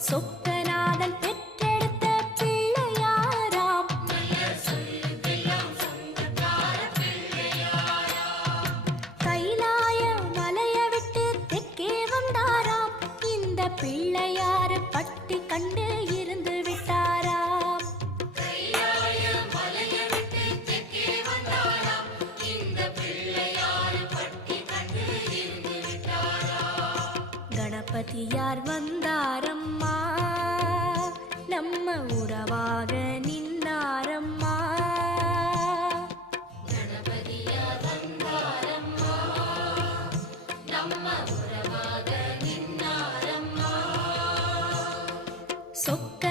ಸೊಪ್ಪ தளபதியார் வந்தாரம்மா? நம்ம உறவாக நின்றாரம்மா சொக்க